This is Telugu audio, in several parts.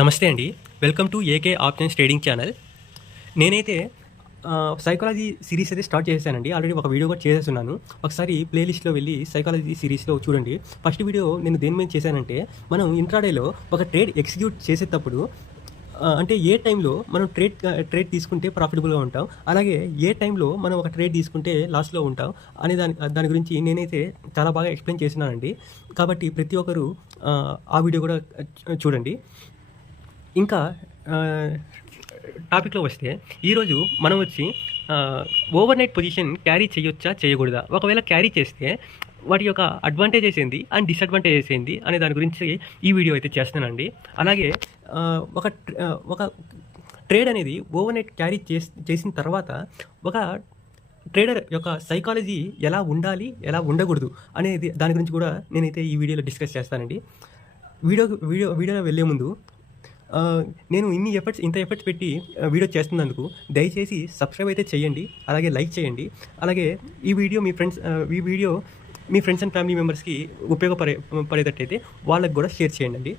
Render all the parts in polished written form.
నమస్తే అండి. Welcome to AK options trading channel. నేనైతే సైకాలజీ సిరీస్ అయితే స్టార్ట్ చేసేసానండి. ఆల్రెడీ ఒక వీడియో కూడా చేసేస్తున్నాను. ఒకసారి ప్లేలిస్ట్‌లో వెళ్ళి సైకాలజీ సిరీస్‌లో చూడండి. ఫస్ట్ వీడియో నేను దేని మీద చేశానంటే, మనం ఇంట్రాడేలో ఒక ట్రేడ్ ఎగ్జిక్యూట్ చేసేటప్పుడు అంటే ఏ టైంలో మనం ట్రేడ్ తీసుకుంటే ప్రాఫిటబుల్‌గా ఉంటాం, అలాగే ఏ టైంలో మనం ఒక ట్రేడ్ తీసుకుంటే లాస్‌లో ఉంటాం అనే దాని గురించి నేనైతే చాలా బాగా ఎక్స్‌ప్లెయిన్ చేస్తున్నానండి. కాబట్టి ప్రతి ఒక్కరు ఆ వీడియో కూడా చూడండి. ఇంకా టాపిక్‌లో వస్తే, ఈరోజు మనం వచ్చి ఓవర్ నైట్ పొజిషన్ క్యారీ చేయొచ్చా? చేయకూడదా? ఒకవేళ క్యారీ చేస్తే వాటి యొక్క అడ్వాంటేజెస్ ఏంది అండ్ డిసడ్వాంటేజెస్ ఏంది అనే దాని గురించి ఈ వీడియో అయితే చేస్తున్నానండి. అలాగే ఒక ట్రేడ్ అనేది ఓవర్ నైట్ క్యారీ చేసిన తర్వాత ఒక ట్రేడర్ యొక్క సైకాలజీ ఎలా ఉండాలి, ఎలా ఉండకూడదు అనేది దాని గురించి కూడా నేనైతే ఈ వీడియోలో డిస్కస్ చేస్తానండి. వీడియోలో వెళ్ళే ముందు నేను ఇంత ఎఫర్ట్స్ పెట్టి వీడియో చేస్తున్నందుకు దయచేసి సబ్స్క్రైబ్ అయితే చేయండి, అలాగే లైక్ చేయండి. అలాగే ఈ video me friends and family మెంబర్స్కి పడేటట్టయితే వాళ్ళకి కూడా షేర్ చేయండి.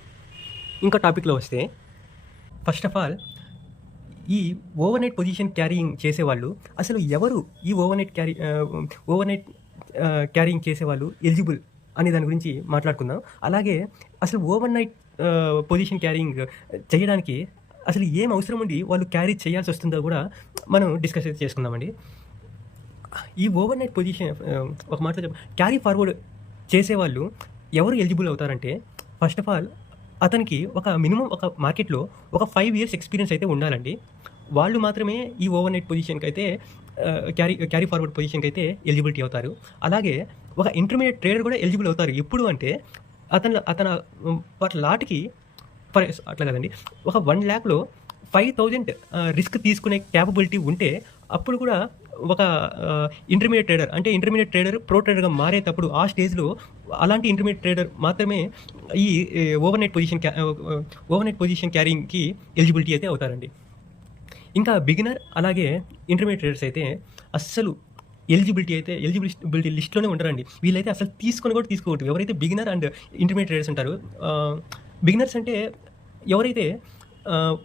ఇంకా టాపిక్లో వస్తే, ఫస్ట్ ఆఫ్ ఆల్ ఈ ఓవర్ నైట్ పొజిషన్ క్యారీయింగ్ చేసేవాళ్ళు అసలు ఎవరు? ఈ ఓవర్ నైట్ క్యారీయింగ్ చేసేవాళ్ళు ఎలిజిబుల్ అనే దాని గురించి మాట్లాడుకుందాం. అలాగే అసలు ఓవర్ నైట్ పొజిషన్ క్యారీయింగ్ చేయడానికి అసలు ఏం అవసరం ఉండి వాళ్ళు క్యారీ చేయాల్సి వస్తుందో కూడా మనం డిస్కస్ అయితే చేసుకుందామండి. ఈ ఓవర్ నైట్ పొజిషన్ ఒక మాటలో క్యారీ ఫార్వర్డ్ చేసేవాళ్ళు ఎవరు ఎలిజిబుల్ అవుతారంటే, ఫస్ట్ ఆఫ్ ఆల్ అతనికి ఒక మార్కెట్లో ఒక 5 years ఎక్స్పీరియన్స్ అయితే ఉండాలండి. వాళ్ళు మాత్రమే ఈ ఓవర్ నైట్ పొజిషన్కి అయితే క్యారీ ఫార్వర్డ్ పొజిషన్కి అయితే ఎలిజిబిలిటీ అవుతారు. అలాగే ఒక ఇంటర్మీడియట్ ట్రేడర్ కూడా ఎలిజిబుల్ అవుతారు. ఎప్పుడు అంటే అతను లాట్కి అట్లా కదండి, ఒక 1 lakhలో 5,000 రిస్క్ తీసుకునే క్యాపబిలిటీ ఉంటే అప్పుడు కూడా ఒక ఇంటర్మీడియట్ ట్రేడర్ ప్రో ట్రేడర్గా మారేటప్పుడు ఆ స్టేజ్లో అలాంటి ఇంటర్మీడియట్ ట్రేడర్ మాత్రమే ఈ ఓవర్ నైట్ పొజిషన్ క్యారింగ్కి ఎలిజిబిలిటీ అయితే అవుతారండి. ఇంకా బిగినర్ అలాగే ఇంటర్మీడియట్ ట్రేడర్స్ అయితే అస్సలు ఎలిజిబిలిటీ లిస్ట్లోనే ఉంటారండి. వీళ్ళైతే అసలు తీసుకోకూడదు. ఎవరైతే బిగినర్ అండ్ ఇంటర్మీడియట్ ట్రేడర్స్ ఉంటారో, బిగినర్స్ అంటే ఎవరైతే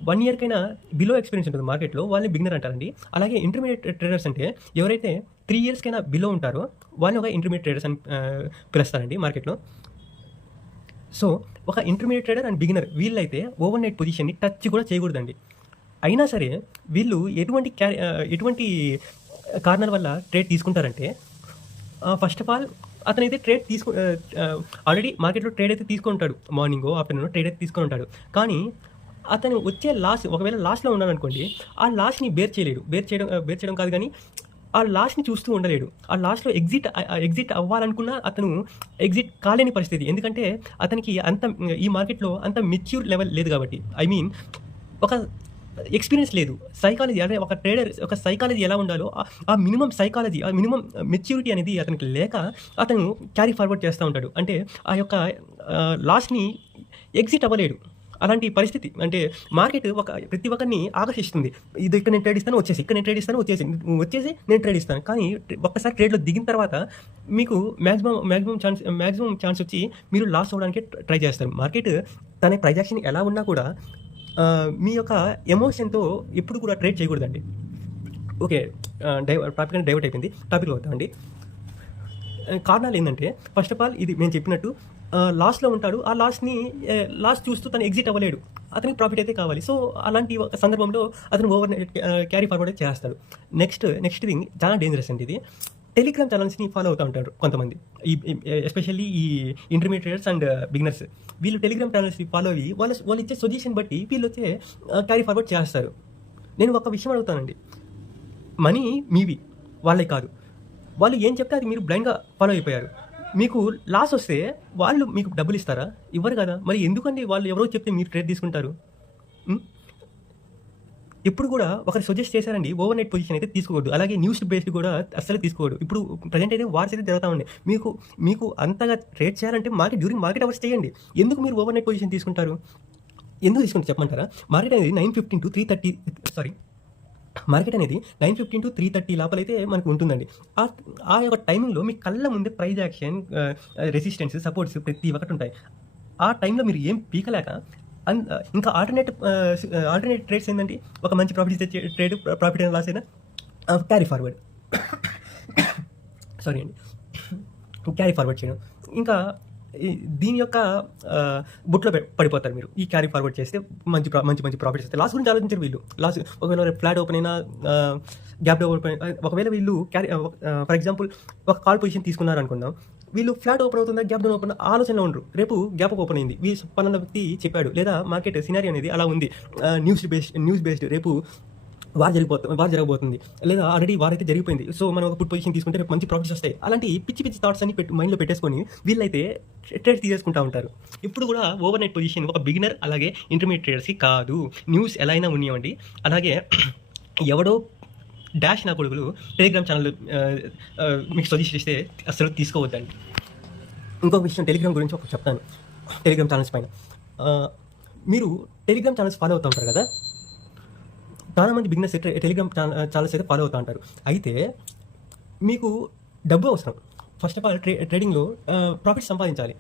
1 year కైనా బిలో ఎక్స్పీరియన్స్ ఉంటుంది మార్కెట్లో, వాళ్ళని బిగినర్ అంటారండి. అలాగే ఇంటర్మీడియట్ ట్రేడర్స్ అంటే ఎవరైతే 3 years కైనా బిలో ఉంటారో వాళ్ళని ఒక ఇంటర్మీడియట్ ట్రేడర్స్ అని పిలుస్తారండి మార్కెట్లో. సో ఒక ఇంటర్మీడియట్ ట్రేడర్ అండ్ బిగినర్ వీళ్ళైతే ఓవర్ నైట్ పొజిషన్ని టచ్ కూడా చేయకూడదండి. అయినా సరే వీళ్ళు ఎటువంటి కారణాల వల్ల ట్రేడ్ తీసుకుంటారంటే, ఫస్ట్ ఆఫ్ ఆల్ అతనైతే ఆల్రెడీ మార్కెట్లో ట్రేడ్ అయితే తీసుకుంటాడు. మార్నింగో ఆఫ్టర్నూన్ ట్రేడ్ అయితే తీసుకొని ఉంటాడు. కానీ అతను వచ్చే ఒకవేళ లాస్లో ఉన్నాడనుకోండి, ఆ లాస్ని బేర్ చేయడం కాదు కానీ ఆ లాస్ని చూస్తూ ఉండలేడు. ఆ లాస్ట్లో ఎగ్జిట్ అవ్వాలనుకున్నా అతను ఎగ్జిట్ కాలేని పరిస్థితి. ఎందుకంటే అతనికి ఈ మార్కెట్లో అంత మెచ్యూర్ లెవెల్ లేదు కాబట్టి, ఒక ఎక్స్పీరియన్స్ లేదు. సైకాలజీ అంటే ఒక ట్రేడర్ ఒక సైకాలజీ ఎలా ఉండాలో ఆ మినిమం మెచ్యూరిటీ అనేది అతనికి లేక అతను క్యారీ ఫార్వర్డ్ చేస్తూ ఉంటాడు. అంటే ఆ యొక్క లాస్ని ఎగ్జిట్ అవ్వలేడు. అలాంటి పరిస్థితి అంటే మార్కెట్ ప్రతి ఒక్కరిని ఆకర్షిస్తుంది. ఇక్కడ నేను ట్రేడ్ ఇస్తాను, వచ్చేసి నేను ట్రేడ్ ఇస్తాను. కానీ ఒక్కసారి ట్రేడ్లో దిగిన తర్వాత మీకు మ్యాక్సిమం ఛాన్స్ వచ్చి మీరు లాస్ అవ్వడానికి ట్రై చేస్తారు. మార్కెట్ తన ప్రైస్ యాక్షన్ ఎలా ఉన్నా కూడా మీ యొక్క ఎమోషన్తో ఎప్పుడు కూడా ట్రేడ్ చేయకూడదండి. ఓకే, టాపిక్ అంటే డైవర్ట్ అయిపోయింది. టాపిక్లో వద్దామండి. కారణాలు ఏంటంటే, ఫస్ట్ ఆఫ్ ఆల్ ఇది నేను చెప్పినట్టు లాస్లో ఉంటాడు. ఆ లాస్ చూస్తూ తను ఎగ్జిట్ అవ్వలేడు. అతనికి ప్రాఫిట్ అయితే కావాలి. సో అలాంటి సందర్భంలో అతను ఓవర్ క్యారీ ఫార్వర్డ్ చేస్తాడు. నెక్స్ట్ థింగ్ చాలా డేంజరస్ అండి. ఇది టెలిగ్రామ్ ఛానల్స్ని ఫాలో అవుతూ ఉంటారు కొంతమంది, ఎస్పెషల్లీ ఈ ఇంటర్మీడియట్ ట్రేడర్స్ అండ్ బిగినర్స్. వీళ్ళు టెలిగ్రామ్ ఛానల్స్ని ఫాలో అయ్యి వాళ్ళు ఇచ్చే సజెషన్ బట్టి వీళ్ళు వచ్చే క్యారీ ఫార్వర్డ్ చేస్తారు. నేను ఒక విషయం అడుగుతానండి, మనీ మీవి, వాళ్ళే కాదు. వాళ్ళు ఏం చెప్తే అది మీరు బ్లైండ్గా ఫాలో అయిపోయారు. మీకు లాస్ వస్తే వాళ్ళు మీకు డబ్బులు ఇస్తారా? ఇవ్వరు కదా. మరి ఎందుకండి వాళ్ళు ఎవరో చెప్తే మీరు ట్రేడ్ తీసుకుంటారు? ఎప్పుడు కూడా ఒకరు సజెస్ట్ చేశారండి, ఓవర్ నైట్ పొజిషన్ అయితే తీసుకోవద్దు. అలాగే న్యూస్ బేస్డ్ కూడా అస్సలు తీసుకోవద్దు. ఇప్పుడు ప్రజెంట్ అయితే వార్స్ అయితే జరుగుతూ ఉన్నాయి. మీకు అంతగా ట్రేడ్ చేయాలంటే డ్యూరింగ్ మార్కెట్ అవర్స్ చేయండి. ఎందుకు మీరు ఓవర్ నైట్ పొజిషన్ తీసుకుంటారు? ఎందుకు తీసుకుంటారు చెప్పమంటారా? మార్కెట్ అనేది 9:15 to 3:30 మార్కెట్ అనేది 9:15 to 3:30 లోపలైతే మనకు ఉంటుందండి. ఆ యొక్క టైమింగ్లో మీ కళ్ళ ముందే ప్రైజ్ యాక్షన్, రెసిస్టెన్స్, సపోర్ట్స్ ప్రతి ఒక్కటి ఉంటాయి. ఆ టైంలో మీరు ఏం పీకలేక ఇంకా ఆల్టర్నేట్ ట్రేడ్స్ ఏంటంటే ఒక మంచి ప్రాఫిట్ ఇచ్చే ట్రేడ్, ప్రాఫిట్ అయినా లాస్ అయినా క్యారీ ఫార్వర్డ్, సారీ అండి, క్యారీ ఫార్వర్డ్ చేయడం. ఇంకా దీని యొక్క బుట్లో పడిపోతారు మీరు ఈ క్యారీ ఫార్వర్డ్ చేస్తే. మంచి ప్రాఫిట్స్ వస్తాయి. లాస్ గురించి ఆలోచించారు వీళ్ళు. లాస్ ఒకవేళ ఫ్లాట్ ఓపెన్ అయినా, గ్యాప్ ఓపెన్ అయినా, ఒకవేళ వీళ్ళు ఫర్ ఎగ్జాంపుల్ ఒక కాల్ పొజిషన్ తీసుకున్నారు అనుకుందాం, వీళ్ళు ఫ్లాట్ ఓపెన్ అవుతుందా గ్యాప్ డౌన్ ఓపెన్ ఆలోచనలో ఉండరు. రేపు గ్యాప్ ఓపెన్ అయింది, పలానా వ్యక్తి చెప్పాడు, లేదా మార్కెట్ సినారీ అనేది అలా ఉంది, న్యూస్ బేస్డ్, రేపు వార్ జరగబోతుంది, లేదా ఆల్రెడీ వార్ అయితే జరిగిపోయింది, సో మనం ఒక పుట్ పొజిషన్ తీసుకుంటే రేపు మంచి ప్రాఫిట్స్ వస్తాయి. అలాంటి పిచ్చి థాట్స్ అన్ని మైండ్లో పెట్టేసుకొని వీళ్ళైతే ట్రేడ్ తీసేసుకుంటూ ఉంటారు. ఇప్పుడు కూడా ఓవర్ నైట్ పొజిషన్ ఒక బిగినర్ అలాగే ఇంటర్మీడియట్ ట్రేడర్స్కి కాదు. న్యూస్ ఎలా అయినా ఉన్నాయండి. అలాగే ఎవడో డాష్ నా కొడుకులు టెలిగ్రామ్ ఛానల్ మీకు సజెస్ట్ చేస్తే అసలు తీసుకోవద్దండి. ఇంకొక విషయం టెలిగ్రామ్ గురించి ఒక చెప్తాను. టెలిగ్రామ్ ఛానల్స్ పైన మీరు టెలిగ్రామ్ ఛానల్స్ ఫాలో అవుతూ ఉంటారు కదా, చాలామంది బిగినర్స్ టెలిగ్రామ్ ఛానల్స్ అయితే ఫాలో అవుతూ ఉంటారు. అయితే మీకు డబ్బు అవసరం. ఫస్ట్ ఆఫ్ ఆల్ ట్రేడింగ్లో ప్రాఫిట్ సంపాదించాలి.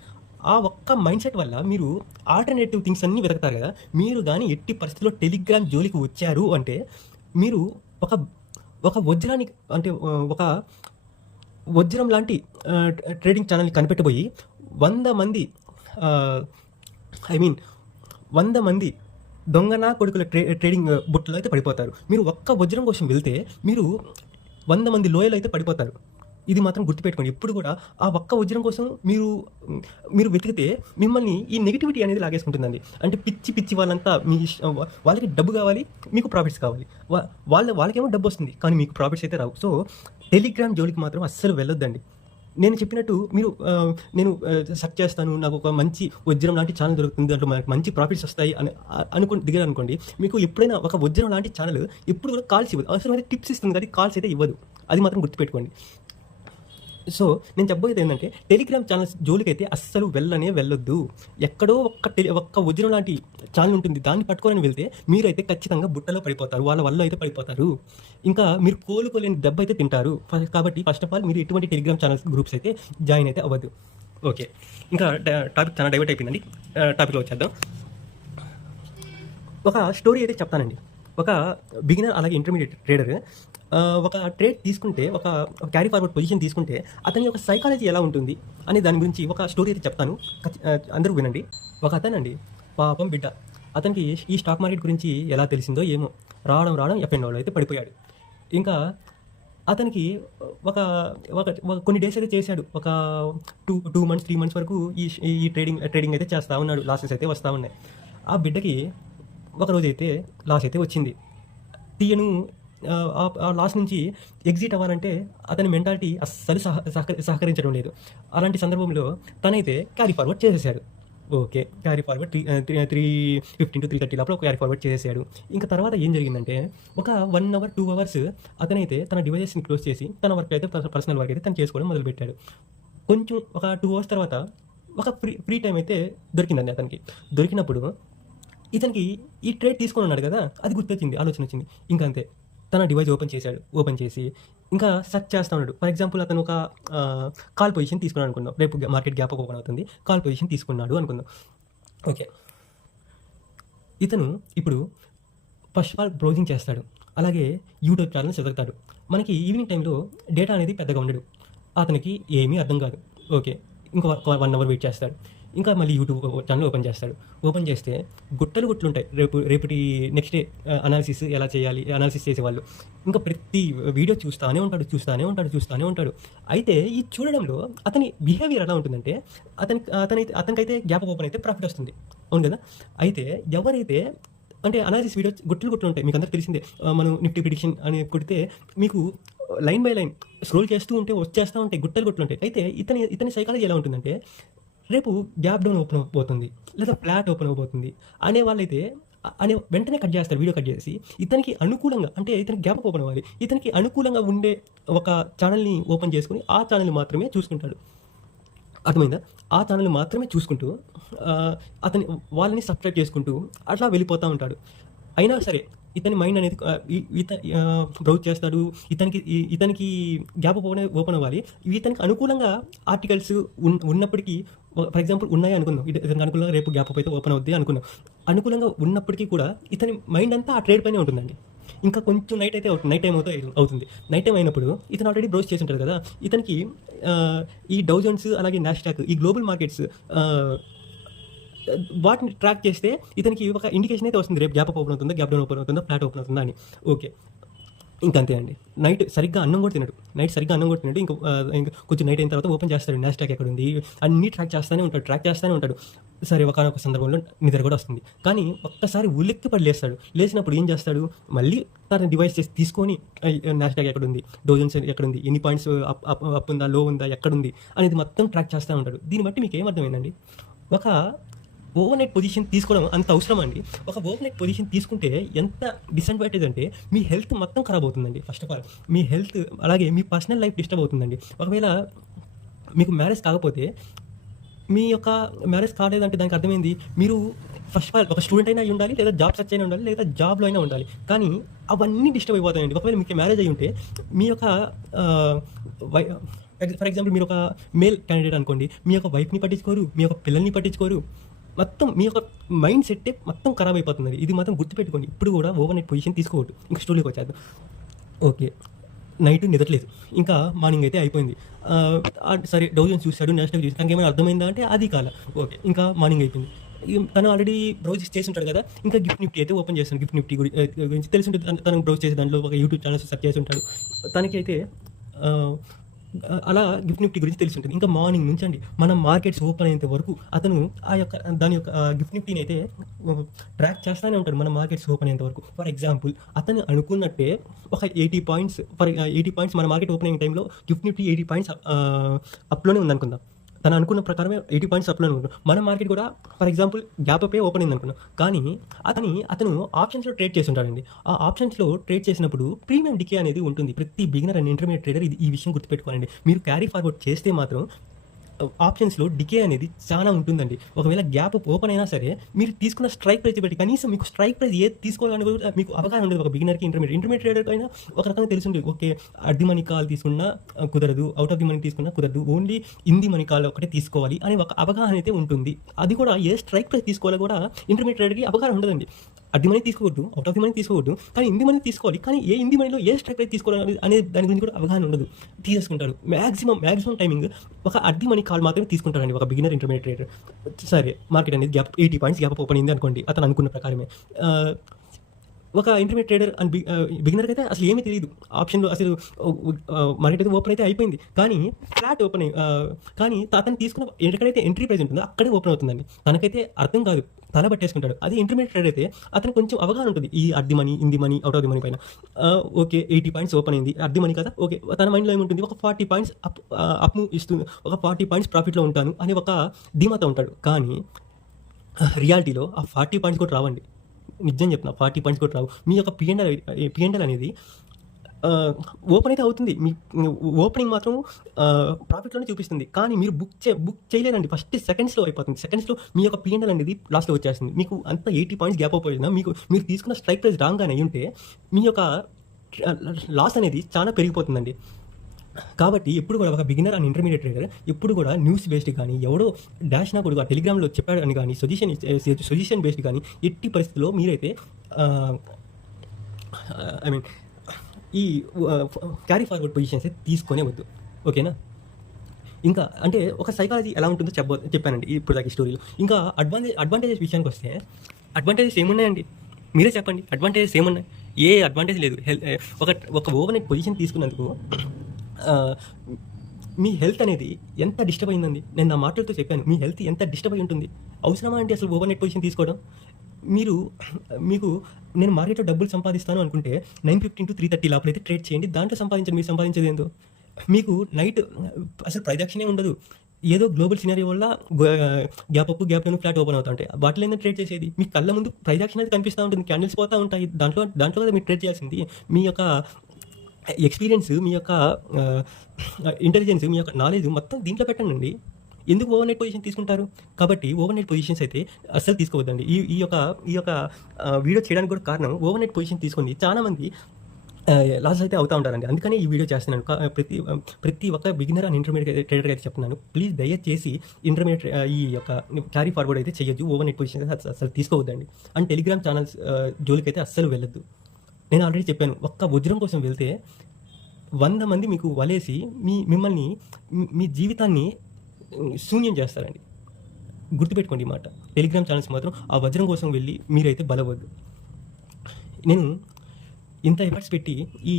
ఆ ఒక్క మైండ్ సెట్ వల్ల మీరు ఆల్టర్నేటివ్ థింగ్స్ అన్నీ వెతుకుతారు కదా. మీరు కానీ ఎట్టి పరిస్థితుల్లో టెలిగ్రామ్ జోలికి వచ్చారు అంటే మీరు ఒక వజ్రానికి, అంటే ఒక వజ్రం లాంటి ట్రేడింగ్ ఛానల్ని కనిపెట్టబోయి 100 మంది దొంగనా కొడుకుల ట్రేడింగ్ బుట్టలో అయితే పడిపోతారు. మీరు ఒక్క వజ్రం కోసం వెళ్తే మీరు 100 మంది లోయలు అయితే పడిపోతారు. ఇది మాత్రం గుర్తుపెట్టుకోండి. ఎప్పుడు కూడా ఆ ఒక్క వజ్రం కోసం మీరు వెతికితే మిమ్మల్ని ఈ నెగిటివిటీ అనేది లాగేసుకుంటుందండి. అంటే పిచ్చి వాళ్ళంతా వాళ్ళకి డబ్బు కావాలి, మీకు ప్రాఫిట్స్ కావాలి. వాళ్ళకేమో డబ్బు వస్తుంది, కానీ మీకు ప్రాఫిట్స్ అయితే రావు. సో టెలిగ్రామ్ జోలికి మాత్రం అస్సలు వెళ్ళొద్దండి. నేను చెప్పినట్టు మీరు నేను సెర్చ్ చేస్తాను, నాకు ఒక మంచి వజ్రం లాంటి ఛానల్ దొరుకుతుంది, దాంట్లో మనకు మంచి ప్రాఫిట్స్ వస్తాయి అని దిగారనుకోండి, మీకు ఎప్పుడైనా ఒక వజ్రం లాంటి ఛానల్ ఎప్పుడు కూడా కాల్స్ ఇవ్వదు. అవసరమైతే టిప్స్ ఇస్తుంది, కానీ కాల్స్ అయితే ఇవ్వదు. అది మాత్రం గుర్తుపెట్టుకోండి. సో నేను చెప్పబోయేది ఏంటంటే టెలిగ్రామ్ ఛానల్స్ జోలికి అయితే అస్సలు వెళ్ళొద్దు. ఎక్కడో ఒక్క వజ్రం లాంటి ఛానల్ ఉంటుంది, దాన్ని పట్టుకోవాలని వెళ్తే మీరైతే ఖచ్చితంగా బుట్టలో పడిపోతారు, వాళ్ళ వల్ల అయితే పడిపోతారు. ఇంకా మీరు కోలుకోలేని దెబ్బ అయితే తింటారు. కాబట్టి ఫస్ట్ ఆఫ్ ఆల్ మీరు ఎటువంటి టెలిగ్రామ్ ఛానల్స్ గ్రూప్స్ అయితే జాయిన్ అయితే అవ్వద్దు. ఓకే, ఇంకా టాపిక్ చాలా డైవర్ట్ అయిపోయిందండి. టాపిక్లో వచ్చేద్దాం. ఒక స్టోరీ అయితే చెప్తానండి. ఒక బిగినర్ అలాగే ఇంటర్మీడియట్ ట్రేడర్ ఒక ట్రేడ్ తీసుకుంటే, ఒక క్యారీ ఫార్వర్డ్ పొజిషన్ తీసుకుంటే అతని యొక్క సైకాలజీ ఎలా ఉంటుంది అనే దాని గురించి ఒక స్టోరీ అయితే చెప్తాను. అందరూ వినండి. ఒక అతనండి, పాపం బిడ్డ, అతనికి ఈ స్టాక్ మార్కెట్ గురించి ఎలా తెలిసిందో ఏమో, రావడం ఎఫ్ఎన్ఓలో అయితే పడిపోయాడు. ఇంకా అతనికి ఒక కొన్ని డేస్ అయితే చేశాడు. ఒక 2 months 3 months వరకు ఈ ట్రేడింగ్ అయితే చేస్తూ ఉన్నాడు. లాసెస్ అయితే వస్తూ ఉన్నాయి. ఆ బిడ్డకి ఒకరోజు అయితే లాస్ అయితే వచ్చింది. ఆ లాస్ నుంచి ఎగ్జిట్ అవ్వాలంటే అతని మెంటాలిటీ అస్సలు సహకరించడం లేదు. అలాంటి సందర్భంలో తనైతే క్యారీ ఫార్వర్డ్ చేసేసాడు. ఓకే, క్యారీ ఫార్వర్డ్ 3:15 to 3:30 లోపల క్యారీ ఫార్వర్డ్ చేసేసాడు. ఇంకా తర్వాత ఏం జరిగిందంటే ఒక 1 hour 2 hours అతనైతే తన డివైజెస్ని క్లోజ్ చేసి తన వర్క్ అయితే, పర్సనల్ వర్క్ అయితే తను చేసుకోవడం మొదలుపెట్టాడు. కొంచెం ఒక 2 hours తర్వాత ఒక ఫ్రీ టైం అయితే దొరికిందండి అతనికి. దొరికినప్పుడు ఇతనికి ఈ ట్రేడ్ తీసుకొని ఉన్నాడు కదా, అది గుర్తొచ్చింది, ఆలోచన వచ్చింది. ఇంకా అంతే, తన డివైస్ ఓపెన్ చేసి ఇంకా సెర్చ్ చేస్తూ ఉన్నాడు. ఫర్ ఎగ్జాంపుల్ అతను ఒక కాల్ పొజిషన్ తీసుకున్నాడు అనుకుందాం. రేపు మార్కెట్ గ్యాప్ ఓపెన్ అవుతుంది, కాల్ పొజిషన్ తీసుకున్నాడు అనుకుందాం. ఓకే, ఇతను ఇప్పుడు ఫస్ట్ ఆఫ్ ఆల్ బ్రౌజింగ్ చేస్తాడు, అలాగే యూట్యూబ్ ఛానల్ చదువుతాడు. మనకి ఈవినింగ్ టైంలో డేటా అనేది పెద్దగా ఉండడు, అతనికి ఏమీ అర్థం కాదు. ఓకే, ఇంకో 1 hour వెయిట్ చేస్తాడు. ఇంకా మళ్ళీ యూట్యూబ్ ఛానల్ ఓపెన్ చేస్తాడు. ఓపెన్ చేస్తే గుట్టలు ఉంటాయి. రేపటి నెక్స్ట్ డే అనాలిసిస్ ఎలా చేయాలి, అనాలిసిస్ చేసేవాళ్ళు ఇంకా ప్రతి వీడియో చూస్తూనే ఉంటాడు. అయితే ఈ చూడడంలో అతని బిహేవియర్ ఎలా ఉంటుందంటే, అతనికైతే గ్యాప్ ఓపెన్ అయితే ప్రాఫిట్ వస్తుంది, అవును కదా. అయితే ఎవరైతే అంటే అనాలిసిస్ వీడియో గుట్టలు ఉంటాయి, మీకు అందరికీ తెలిసిందే. మనం నిఫ్టీ ప్రిడిక్షన్ అని కొడితే మీకు లైన్ బై లైన్ స్క్రోల్ చేస్తూ ఉంటే వచ్చేస్తూ ఉంటాయి, గుట్టలు ఉంటాయి. అయితే ఇతని సైకాలజీ ఎలా ఉంటుందంటే, రేపు గ్యాప్ డౌన్ ఓపెన్ అవ్వబోతుంది, లేదా ఫ్లాట్ ఓపెన్ అవ్వబోతుంది అనే వాళ్ళైతే వెంటనే కట్ చేస్తారు, వీడియో కట్ చేసి ఇతనికి అనుకూలంగా, అంటే ఇతనికి గ్యాప్ ఓపెన్ అవ్వాలి, ఇతనికి అనుకూలంగా ఉండే ఒక ఛానల్ని ఓపెన్ చేసుకుని ఆ ఛానల్ని మాత్రమే చూసుకుంటాడు. అర్థమైందా? ఆ ఛానల్ని మాత్రమే చూసుకుంటూ వాళ్ళని సబ్స్క్రైబ్ చేసుకుంటూ అట్లా వెళ్ళిపోతూ ఉంటాడు. అయినా సరే ఇతని మైండ్ అనేది బ్రౌజ్ చేస్తాడు. ఇతనికి గ్యాప్ ఓపెన్ అవ్వాలి, ఇతనికి అనుకూలంగా ఆర్టికల్స్ ఉన్నప్పటికీ ఫర్ ఎగ్జాంపుల్ ఉన్నాయి అనుకుందాం, ఇతనికి అనుకూలంగా రేపు గ్యాప్ అప్ అయితే ఓపెన్ అవుద్ది అనుకున్నాం. అనుకూలంగా ఉన్నప్పటికీ కూడా ఇతని మైండ్ అంతా ఆ ట్రేడ్ పైనే ఉంటుందండి. ఇంకా కొంచెం నైట్ అయితే అవుతుంది, నైట్ టైం అవుతుంది. నైట్ టైం అయినప్పుడు ఇతను ఆల్రెడీ బ్రౌజ్ చేసి ఉంటారు కదా, ఇతనికి ఈ డౌ జోన్స్ అలాగే నాస్డాక్ ఈ గ్లోబల్ మార్కెట్స్ వాటిని ట్రాక్ చేస్తే ఇతనికి ఒక ఇండికేషన్ అయితే వస్తుంది, రేపు గ్యాప్ అప్ ఓపెన్ అవుతుందా, గ్యాప్ డౌన్ ఓపెన్ అవుతుందా, ఫ్లాట్ ఓపెన్ అవుతుందా అని. ఓకే, ఇంకంతే అండి. నైట్ సరిగ్గా అన్నం కూడా తినడు, ఇంకా కొంచెం నైట్ అయిన తర్వాత ఓపెన్ చేస్తాడు, నాస్డాక్ ఎక్కడ ఉంది అన్నీ ట్రాక్ చేస్తూనే ఉంటాడు. సరే, ఒకనొక సందర్భంలో నిద్ర కూడా వస్తుంది. కానీ ఒక్కసారి ఉలిక్కి పడి లేస్తాడు. లేచినప్పుడు ఏం చేస్తాడు, మళ్ళీ తన డివైస్ చేసి తీసుకొని నాస్డాక్ ఎక్కడ ఉంది, డోజన్స్ ఎక్కడ ఉంది, ఎన్ని పాయింట్స్ అప్ ఉందా, లో ఉందా, ఎక్కడుంది అనేది మొత్తం ట్రాక్ చేస్తూ ఉంటాడు. దీన్ని బట్టి మీకు ఏమర్థమైందండి, ఒక ఓవర్ నైట్ పొజిషన్ తీసుకోవడం అంత అవసరం అండి. ఒక ఓవర్ నైట్ పొజిషన్ తీసుకుంటే ఎంత డిసడ్వాంటేజ్ అంటే మీ హెల్త్ మొత్తం ఖరాబ్ అవుతుందండి. First of all me health, అలాగే మీ పర్సనల్ లైఫ్ డిస్టర్బ్ అవుతుందండి. ఒకవేళ మీకు మ్యారేజ్ కాకపోతే, మీ యొక్క మ్యారేజ్ కాలేదంటే దానికి అర్థమైంది, మీరు ఫస్ట్ ఆఫ్ ఆల్ ఒక స్టూడెంట్ అయినా ఉండాలి, లేదా జాబ్ సెర్చ్ అయినా ఉండాలి, లేదా జాబ్లో అయినా ఉండాలి. కానీ అవన్నీ డిస్టర్బ్ అయిపోతాయండి. ఒకవేళ మీకు మ్యారేజ్ అయి ఉంటే మీ యొక్క ఫర్ ఎగ్జాంపుల్ మీరు ఒక మేల్ క్యాండిడేట్ అనుకోండి, మీ యొక్క వైఫ్ని పట్టించుకోరు, మీ యొక్క పిల్లల్ని పట్టించుకోరు, మొత్తం మీ యొక్క మైండ్ సెట్టే మొత్తం ఖరాబ్ అయిపోతుంది. ఇది మాత్రం గుర్తుపెట్టుకోండి. ఇప్పుడు కూడా ఓవర్ నైట్ పొజిషన్ తీసుకోవద్దు. ఇంకా స్టోరీకి వచ్చేద్దాం. ఓకే, నైట్ నిద్రలేదు, ఇంకా మార్నింగ్ అయితే అయిపోయింది. సరే, డౌ జోన్స్ చూశాడు, నేషనల్ చూసి తనకి ఏమైనా అర్థమైందా అంటే అది కాల. ఓకే, ఇంకా మార్నింగ్ అయిపోయింది. తను ఆల్రెడీ బ్రౌజ్ చేసి ఉంటాడు కదా, ఇంకా గిఫ్ట్ నిఫ్టీ అయితే ఓపెన్ చేస్తాను. గిఫ్ట్ నిఫ్టీ గురించి తెలిసి ఉంటుంది, తను బ్రౌజ్ చేసే దాంట్లో ఒక యూట్యూబ్ ఛానల్స్ సెర్చ్ చేసి ఉంటాడు. తనకైతే అలా గిఫ్ట్ నిఫ్టీ గురించి తెలిసి ఉంటుంది. ఇంకా మార్నింగ్ నుంచి అండి మన మార్కెట్స్ ఓపెన్ అయ్యేంత వరకు అతను దాని యొక్క గిఫ్ట్ నిఫ్టీని అయితే ట్రాక్ చేస్తూనే ఉంటాడు, మన మార్కెట్స్ ఓపెన్ అయ్యేంత వరకు. ఫర్ ఎగ్జాంపుల్, అతను అనుకున్నట్టే ఒక 80 పాయింట్స్ మన మార్కెట్ ఓపెన్ అయిన టైంలో గిఫ్ట్ నిఫ్టీ 80 పాయింట్స్ అప్లోనే ఉందనుకుందాం. తను అనుకున్న ప్రకారమే 80 పాయింట్స్ అప్లోనే ఉంటుంది. మన మార్కెట్ కూడా for example gap up open అయింది అనుకున్నాం. కానీ అతను ఆప్షన్స్లో ట్రేడ్ చేసి ఉంటాడండి. ఆ ఆప్షన్స్లో ట్రేడ్ చేసినప్పుడు ప్రీమియం డికే అనేది ఉంటుంది. ప్రతి బిగినర్ అండ్ ఇంటర్మీడియట్ ట్రేడర్ ఈ విషయం గుర్తుపెట్టుకోవాలండి. మీరు క్యారీ ఫార్వర్డ్ చేస్తే మాత్రం ఆప్షన్స్లో డికే అనేది చాలా ఉంటుందండి. ఒకవేళ గ్యాప్ ఓపెన్ అయినా సరే మీరు తీసుకున్న స్ట్రైక్ ప్రైస్ బట్టి కనీసం మీకు స్ట్రైక్ ప్రైస్ ఏది తీసుకోవాలని కూడా మీకు అవగాహన ఉండదు. ఒక బిగినర్కి ఇంటర్మీడియట్ ట్రేడర్ అయినా ఒక రకంగా తెలిసి ఉంటుంది. ఓకే, అడ్ది మనీ కాల్ తీసుకున్నా కుదరదు, అవుట్ ఆఫ్ ది మనీ తీసుకున్నా కుదరదు, only in the money call ఒకటే తీసుకోవాలి అని ఒక అవగాహన అయితే ఉంటుంది. అది కూడా ఏ స్ట్రైక్ ప్రైస్ తీసుకోవాలో కూడా ఇంటర్మీడియట్ ట్రేడర్కి అవగాహన ఉండదండి. అడ్ది మనీ తీసుకోవద్దు, అవుట్ ఆఫ్ ది మనీ తీసుకోవద్దు, కానీ ఇంది మనీ తీసుకోవాలి. కానీ ఏ ఇంది మనీలో ఏ స్ట్రైక్ ప్రైస్ తీసుకోవాలి అనే దాని గురించి కూడా అవగాహన ఉండదు. తీసేసుకుంటారు. మ్యాక్సిమం టైమింగ్ ఒక అడ్ది మనీ కాల్ మాత్రమే తీసుకుంటారండి ఒక బిగినర్ ఇంటర్మీడియట్ ట్రేడర్. సరే, మార్కెట్ అనేది 80 పాయింట్స్ గ్యాప్ ఓపెన్ అయింది అనుకోండి, అతను అనుకున్న ప్రకారమే. ఒక ఇంటర్మీడియట్ ట్రేడర్ అండ్ బిగినర్కి అయితే అసలు ఏమీ తెలియదు. ఆప్షన్లో అసలు మార్కెట్ అయితే ఓపెన్ అయితే అయిపోయింది, కానీ ఫ్లాట్ ఓపెన్ కానీ అతను తీసుకున్న ఎక్కడైతే ఎంట్రీ ప్రైస్ ఉంటుందో అక్కడే ఓపెన్ అవుతుందండి. తనకైతే అర్థం కాదు, తల పట్టేసుకుంటాడు. అది ఇంటర్మీడియట్ ట్రేడ్ అయితే అతను కొంచెం అవగాహన ఉంటుంది ఈ at the money, in the money, out of the money పైన. ఓకే, 80 పాయింట్స్ ఓపెన్ అయింది, అర్ధి మనీ కదా, ఓకే, తన మైండ్లో ఏముంటుంది, ఒక 40 పాయింట్స్ అప్ ఇస్తుంది, ఒక 40 పాయింట్స్ ప్రాఫిట్లో ఉంటాను అని ఒక ధీమాతో ఉంటాడు. కానీ రియాలిటీలో ఆ 40 పాయింట్స్ కూడా రావండి. నిజం చెప్తున్నా, 40 పాయింట్స్ కూడా రావు. మీ యొక్క పిఎంఎల్ అనేది ఓపెన్ అయితే అవుతుంది, మీ ఓపెనింగ్ మాత్రం ప్రాఫిట్లోనే చూపిస్తుంది. కానీ మీరు బుక్ చేయలేదండి, ఫస్ట్ సెకండ్స్లో అయిపోతుంది. సెకండ్స్లో మీ యొక్క పిఎంఎల్ అనేది లాస్ట్లో వచ్చేస్తుంది. మీకు అంత 80 పాయింట్స్ గ్యాప్ అయిపోయినా మీరు తీసుకున్న స్ట్రైక్ ప్రైస్ రాగానే అయి ఉంటే మీ యొక్క లాస్ అనేది చాలా పెరిగిపోతుందండి. కాబట్టి ఎప్పుడు కూడా ఒక బిగినర్ అండ్ ఇంటర్మీడియట్ ట్రేడర్ ఎప్పుడు కూడా న్యూస్ బేస్డ్ కానీ, ఎవడో డాష్ నా కొడుకు టెలిగ్రామ్లో చెప్పాడు అని కానీ, సజెషన్ బేస్డ్ కానీ ఎట్టి పరిస్థితుల్లో మీరైతే ఈ క్యారీ ఫార్వర్డ్ పొజిషన్స్ తీసుకొనే వద్దు. ఓకేనా? ఇంకా అంటే ఒక సైకాలజీ ఎలా ఉంటుందో చెప్పానండి ఇప్పుడు దాకా ఈ స్టోరీలో. ఇంకా అడ్వాంటేజెస్ విషయానికి వస్తే, అడ్వాంటేజెస్ ఏమున్నాయండి మీరే చెప్పండి. అడ్వాంటేజెస్ ఏమున్నాయి? ఏ అడ్వాంటేజ్ లేదు. ఒక ఓవర్ నైట్ పొజిషన్ తీసుకున్నందుకు మీ హెల్త్ అనేది ఎంత డిస్టర్బ్ అయిందండి. నేను నా మాటలతో చెప్పాను, మీ హెల్త్ ఎంత డిస్టర్బ్ అయి ఉంటుంది. అవసరమా అంటే అసలు ఓవర్ నైట్ పొజిషన్ తీసుకోవడం? మీకు నేను మార్కెట్లో డబ్బులు సంపాదిస్తాను అనుకుంటే 9:15 to 3:30 లోపలైతే ట్రేడ్ చేయండి, దాంట్లో సంపాదించండి. మీరు సంపాదించేది ఏందో, మీకు నైట్ అసలు ప్రైజాక్షనే ఉండదు. ఏదో గ్లోబల్ సినారియో వల్ల gap up, gap down, flat open అవుతా ఉంటాయి. వాటిలో ఏంటంటే ట్రేడ్ చేసేది, మీ కళ్ళ ముందు ప్రైజాక్షన్ అనేది కనిపిస్తూ ఉంటుంది, క్యాండిల్స్ పోతూ ఉంటాయి. దాంట్లో కదా మీరు ట్రేడ్ చేయాల్సింది. మీ యొక్క ఎక్స్పీరియన్స్, మీ యొక్క ఇంటెలిజెన్స్, మీ యొక్క నాలెడ్జ్ మొత్తం దీంట్లో పెట్టండి. ఎందుకు ఓవర్ నైట్ పొజిషన్ తీసుకుంటారు? కాబట్టి ఓవర్ నైట్ పొజిషన్స్ అయితే అస్సలు తీసుకోవద్దండి. ఈ యొక్క వీడియో చేయడానికి కూడా కారణం, ఓవర్ నైట్ పొజిషన్ తీసుకుంది చాలామంది లాస్ అయితే అవుతా ఉంటారండి. అందుకని ఈ వీడియో చేస్తున్నాను. ప్రతి ఒక్క బిగినర్ అండ్ ఇంటర్మీడియేట్ ట్రేడర్‌కి అయితే చెప్తున్నాను. ప్లీజ్ దయచేసి ఇంటర్మీడియేట్ ఈ యొక్క క్యారీ ఫార్వర్డ్ అయితే చేయొద్దు. ఓవర్ నెట్ పొజిషన్ అయితే అసలు తీసుకోవద్దండి. అండ్ టెలిగ్రామ్ ఛానల్స్ జోలికైతే అస్సలు వెళ్ళొద్దు. నేను ఆల్రెడీ చెప్పాను. ఒక్క వజ్రం కోసం వెళ్తే 100 మంది మీకు వలేసి మిమ్మల్ని మీ జీవితాన్ని శూన్యం చేస్తారండి. గుర్తుపెట్టుకోండి ఈ మాట. టెలిగ్రామ్ ఛానల్స్ మాత్రం ఆ వజ్రం కోసం వెళ్ళి మీరైతే బలవద్దు. నేను ఇంత ఎఫర్ట్స్ పెట్టి ఈ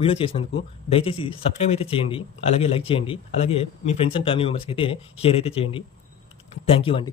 వీడియో చేసినందుకు దయచేసి సబ్స్క్రైబ్ అయితే చేయండి. అలాగే లైక్ చేయండి. అలాగే మీ ఫ్రెండ్స్ అండ్ ఫ్యామిలీ మెంబర్స్‌కి అయితే షేర్ అయితే చేయండి. థ్యాంక్ యూ అండి.